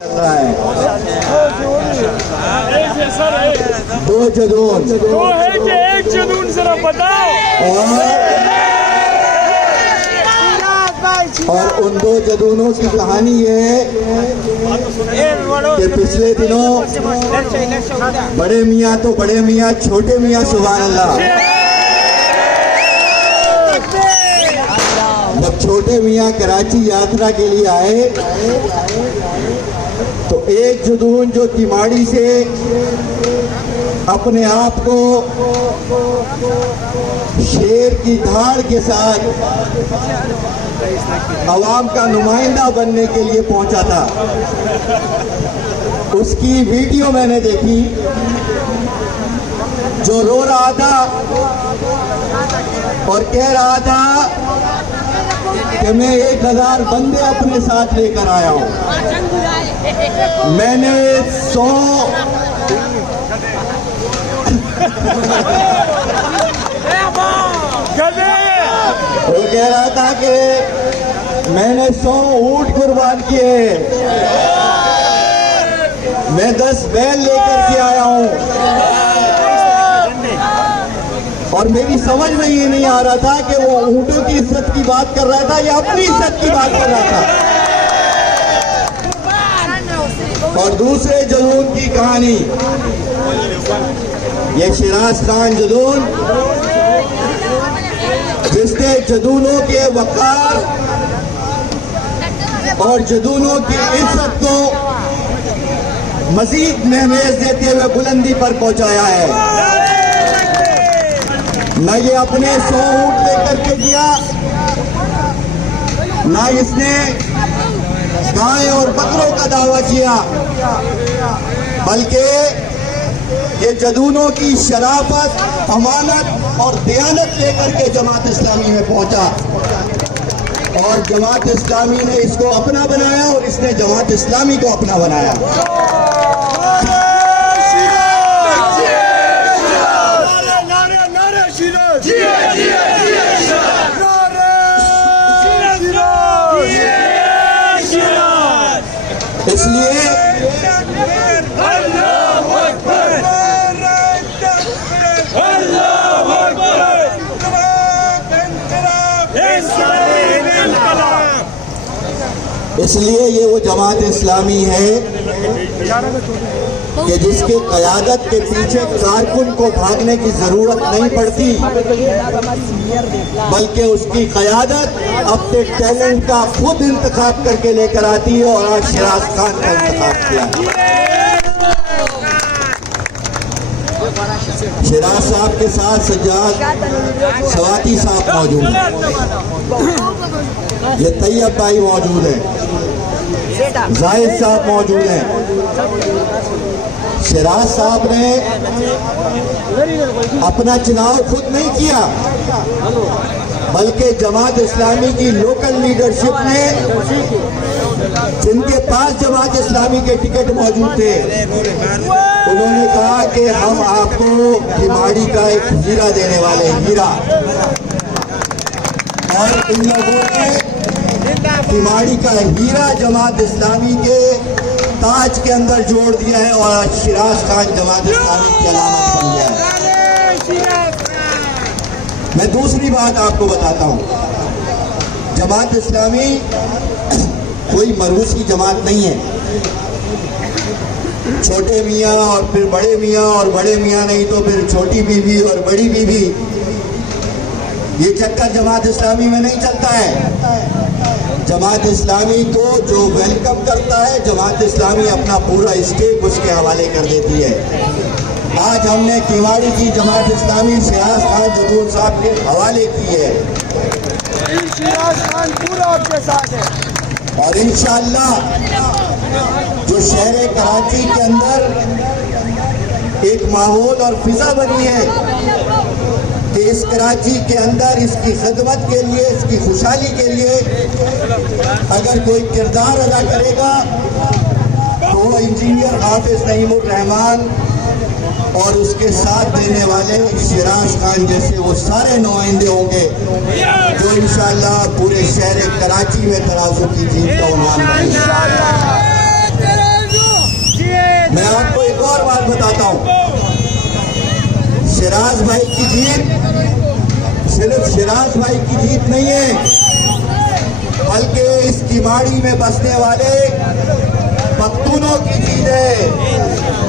रहा है। दो जदून दो है कि एक जदून जरा बताओ। और उन दो जदूनों की कहानी ये है कि पिछले दिनों बड़े मियाँ तो बड़े मियाँ, छोटे मियाँ सुभान अल्लाह, जब छोटे मियाँ कराची यात्रा के लिए आए तो एक जदून जो तिमाड़ी से अपने आप को शेर की धाड़ के साथ अवाम का नुमाइंदा बनने के लिए पहुंचा था, उसकी वीडियो मैंने देखी। जो रो रहा था और कह रहा था कि मैं 1000 बंदे अपने साथ लेकर आया हूं, मैंने 100 वो कह रहा था कि मैंने 100 ऊंट कुर्बान किए, मैं 10 बैल लेकर के आया हूं, और मेरी समझ में ये नहीं आ रहा था कि वो ऊंटों की इज्जत की बात कर रहा था या अपनी इज्जत की बात कर रहा था। और दूसरे जदून की कहानी, ये शिराज खान जदून, जिसने जदूनों के वकार और जदूनों की इज्जत को मजीद महमेज देते हुए बुलंदी पर पहुंचाया है। न ये अपने 100 ऊंट लेकर के गया, न इसने गाय और बकरों का दावा किया, बल्कि ये जदूनों की शराफत, अमानत और दयानत लेकर के जमात इस्लामी में पहुंचा, और जमात इस्लामी ने इसको अपना बनाया और इसने जमात इस्लामी को अपना बनाया। इसलिए ये वो जमात इस्लामी है कि जिसके क़यादत के पीछे कारकुन को भागने की जरूरत नहीं पड़ती, बल्कि उसकी क़यादत अपने टैलेंट का खुद इंतखाब करके लेकर आती है, और आज शिराज खान का इंतखाब किया। शिराज साहब के साथ सज्जाद सवाती साहब मौजूद हैं, ये तैयब भाई मौजूद हैं, जाहिद साहब मौजूद हैं। शिराज साहब ने अपना चुनाव खुद नहीं किया, बल्कि जमात इस्लामी की लोकल लीडरशिप ने, जिनके पास जमात इस्लामी के टिकट मौजूद थे, उन्होंने कहा कि हम आपको तिमाड़ी का एक हीरा देने वाले हैं, हीरा। और इन लोगों ने तिमाड़ी का हीरा जमात इस्लामी के ताज के अंदर जोड़ दिया है, और आज शिराज खान जमात इस्लामी की अलामत बन गया है। मैं दूसरी बात आपको बताता हूँ, जमात इस्लामी कोई मरूसी जमात नहीं है। छोटे मियाँ और फिर बड़े मियाँ, और बड़े मियाँ नहीं तो फिर छोटी बीवी और बड़ी बीवी, ये चक्कर जमात इस्लामी में नहीं चलता है। जमात इस्लामी को जो वेलकम करता है, जमात इस्लामी अपना पूरा स्टेप उसके हवाले कर देती है। आज हमने तिवाड़ी की जमात इस्लामी शिराज खान जदून साहब के हवाले की है, शिराज खान पूरा आपके साथ है, और इंशाअल्लाह जो शहर कराची के अंदर एक माहौल और फिजा बनी है कि इस कराची के अंदर इसकी खिदमत के लिए, इसकी खुशहाली के लिए अगर कोई किरदार अदा करेगा तो वो इंजीनियर हाफिज नईमुर रहमान और उसके साथ देने वाले शिराज खान जैसे वो सारे नुमाइंदे होंगे जो इंशाअल्लाह पूरे शहर कराची में तराजू की जीत का उन्वान बनेंगे। शिराज भाई की जीत सिर्फ शिराज भाई की जीत नहीं है, बल्कि इस किमाड़ी में बसने वाले पख्तूनों की जीत है,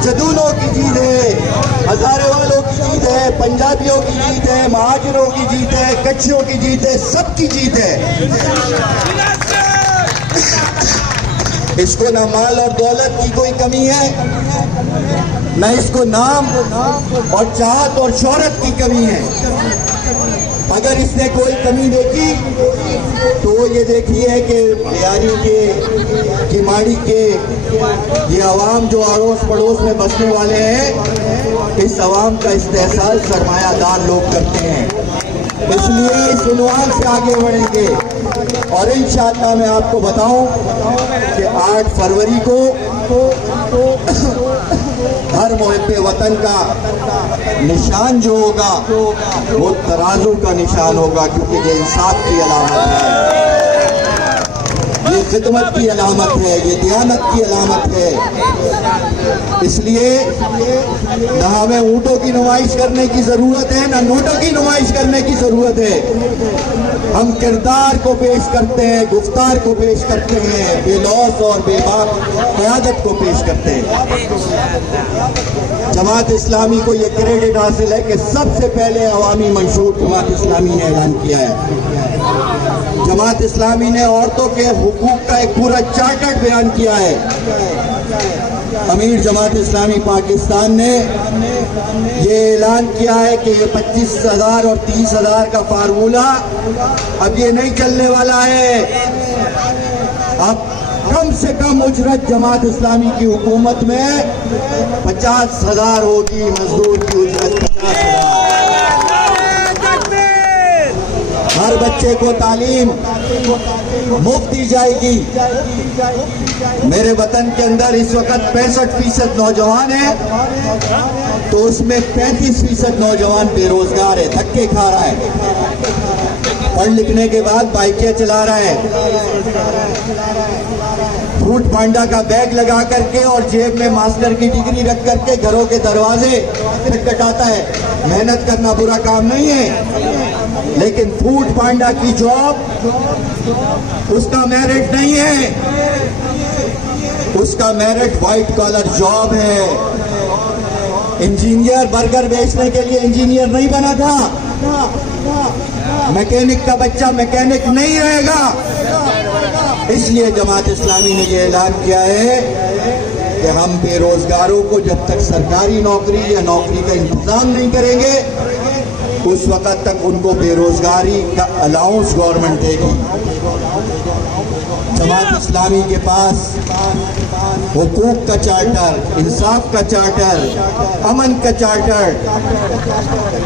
जदूनों की जीत है, हजारे वालों की जीत है, पंजाबियों की जीत है, महाजरों की जीत है, कच्छियों की जीत है, सबकी जीत है। इसको ना माल और दौलत की कोई कमी है, न इसको नाम और चाहत और शोहरत की कमी है। अगर इसने कोई कमी देखी तो ये देखिए कि लियारी के किमाड़ी के ये अवाम जो अड़ोस पड़ोस में बसने वाले हैं, इस अवाम का इस्तेहसाल सरमायादार लोग करते हैं, इसलिए इस उन्वान से आगे बढ़ेंगे। और इंशाअल्लाह मैं आपको बताऊं कि 8 फरवरी को हर मुहिब्बे वतन का निशान जो होगा वो तराजू का निशान होगा, क्योंकि ये इंसाफ की अलामत है, ये खिदमत की अलामत है, ये दियानत की अलामत है। इसलिए न हमें ऊँटों की नुमाइश करने की जरूरत है, न नोटों की नुमाइश करने की जरूरत है। हम किरदार को पेश करते हैं, गुफ्तार को पेश करते हैं, बेलौस और बेबाक क़यादत को पेश करते हैं। जमात इस्लामी को ये क्रेडिट हासिल है कि सबसे पहले अवामी मंशूर जमात इस्लामी ने ऐलान किया है। जमात इस्लामी ने औरतों के हुकूक का एक पूरा चार्टर बयान किया है। अमीर जमात इस्लामी पाकिस्तान ने ये ऐलान किया है कि ये 25,000 और 30,000 का फार्मूला अब ये नहीं चलने वाला है। अब कम से कम उजरत जमात इस्लामी की हुकूमत में 50,000 होगी, मजदूर की उजरत 50,000। हर बच्चे को तालीम मुफ्त दी जाएगी। मेरे वतन के अंदर इस वक्त 65% नौजवान है, तो उसमें 35% नौजवान बेरोजगार है, धक्के खा रहा है, पढ़ लिखने के बाद बाइकें चला रहा है, फ्रूट पांडा का बैग लगा करके और जेब में मास्टर की डिग्री रख करके घरों के दरवाजे खटखटाता है। मेहनत करना बुरा काम नहीं है, लेकिन फ्रूट पांडा की जॉब उसका मेरिट नहीं है, उसका मेरिट व्हाइट कॉलर जॉब है। इंजीनियर बर्गर बेचने के लिए इंजीनियर नहीं बना था, मैकेनिक का बच्चा मैकेनिक नहीं रहेगा। इसलिए जमात इस्लामी ने यह ऐलान किया है कि हम बेरोजगारों को जब तक सरकारी नौकरी या नौकरी का इंतजाम नहीं करेंगे, उस वक्त तक उनको बेरोजगारी का अलाउंस गवर्नमेंट देगी। जमात इस्लामी के पास हुकूक का चार्टर, इंसाफ का चार्टर, अमन का चार्टर,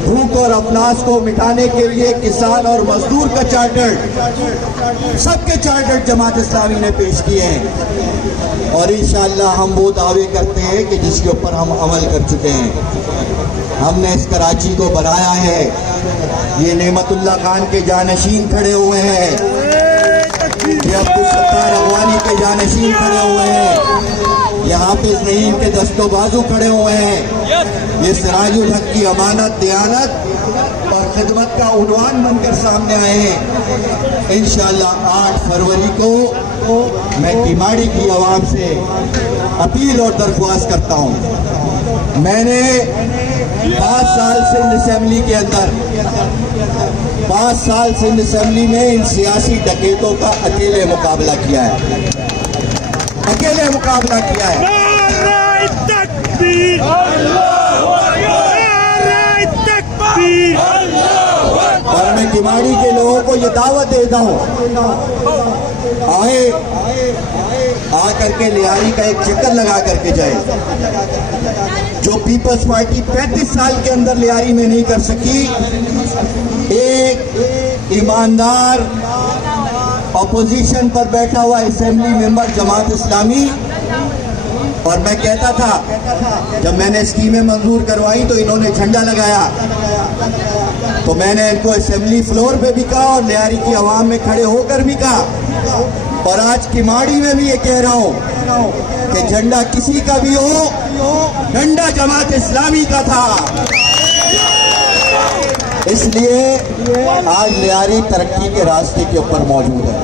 भूख और अफलास को मिटाने के लिए किसान और मजदूर का चार्टर, सबके चार्टर जमात इस्लामी ने पेश किए हैं। और इंशाअल्लाह हम वो दावे करते हैं कि जिसके ऊपर हम अमल कर चुके हैं। हमने इस कराची को बनाया है, ये नेमतुल्लाह खान के जानशीन खड़े हुए हैं, ये अब्दुल सत्तार अगवानी के जानशीन खड़े हुए हैं, यहाँ पे ज़हीन के दस्तो बाजू खड़े हुए हैं, ये सिराजुल हक की अमानत, दयानत और खिदमत का उन्वान बनकर सामने आए हैं। इंशाअल्लाह 8 फरवरी को मैं किमाड़ी की आवाम से अपील और दरख्वास्त करता हूँ। मैंने 5 साल सिंध असेंबली के अंदर 5 साल सिंध असेंबली में इन सियासी डकैतों का अकेले मुकाबला किया है, अकेले मुकाबला किया है। और मैं किमाड़ी के लोगों को ये दावत देता हूँ, आए आ करके लियारी का एक चक्कर लगा करके जाए। जो पीपल्स पार्टी 35 साल के अंदर लियारी में नहीं कर सकी, एक ईमानदार ऑपोजिशन पर बैठा हुआ असेंबली मेंबर जमात इस्लामी। और मैं कहता था, जब मैंने स्कीमें मंजूर करवाई तो इन्होंने झंडा लगाया, तो मैंने इनको असेंबली फ्लोर पे भी कहा और लियारी की आवाम में खड़े होकर भी कहा, और आज किमाड़ी में भी ये कह रहा हूं कि झंडा किसी का भी हो, झंडा जमात इस्लामी का था। इसलिए आज लियारी तरक्की के रास्ते के ऊपर मौजूद है।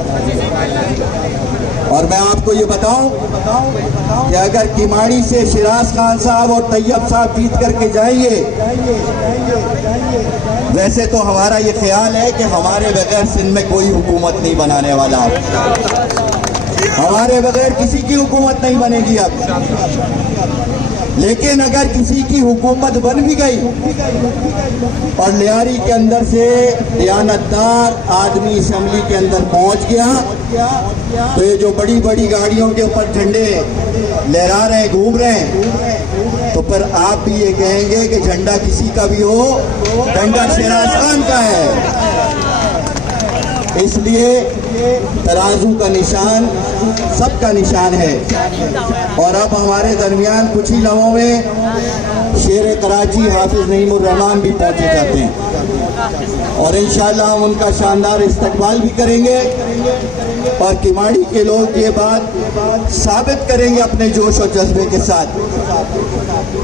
और मैं आपको ये बताऊं कि अगर किमाड़ी से शिराज खान साहब और तैयब साहब जीत करके जाएंगे, वैसे तो हमारा ये ख्याल है कि हमारे बगैर सिंध में कोई हुकूमत नहीं बनाने वाला, हमारे बगैर किसी की हुकूमत नहीं बनेगी अब। लेकिन अगर किसी की हुकूमत बन भी गई और लियारी के अंदर से दियानतदार आदमी असेंबली के अंदर पहुंच गया, तो ये जो बड़ी बड़ी गाड़ियों के ऊपर झंडे लहरा रहे हैं, घूम रहे हैं, तो फिर आप भी ये कहेंगे कि झंडा किसी का भी हो, झंडा शिराज खान का है। इसलिए तराजू का निशान सबका निशान है। और अब हमारे दरमियान कुछ ही लम्हों में शेर कराची हाफिज नईमुर रहमान भी पहुंचे जाते हैं और इंशाअल्लाह हम उनका शानदार इस्तकबाल भी करेंगे और किमाड़ी के लोग ये बात साबित करेंगे अपने जोश और जज्बे के साथ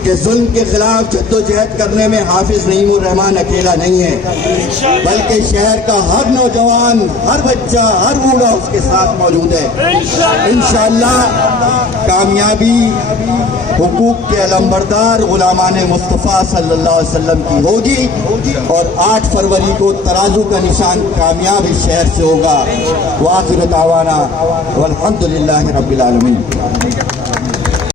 कि जुल्म के खिलाफ जद्दोजहद करने में हाफिज नईमुर रहमान अकेला नहीं है, बल्कि शहर का हर नौजवान, हर बच्चा, हर बूढ़ा उसके साथ मौजूद है। इंशाअल्लाह कामयाबी हुकूक के अलंबरदार गुलामाने मुस्तफ़ा सल्लल्लाहु अलैहि वसल्लम की होगी और 8 फरवरी को तराजू का निशान कामयाब इस शहर से होगा। वाखिर दावाना वल्हम्दुलिल्लाहि रब्बिल आलमीन।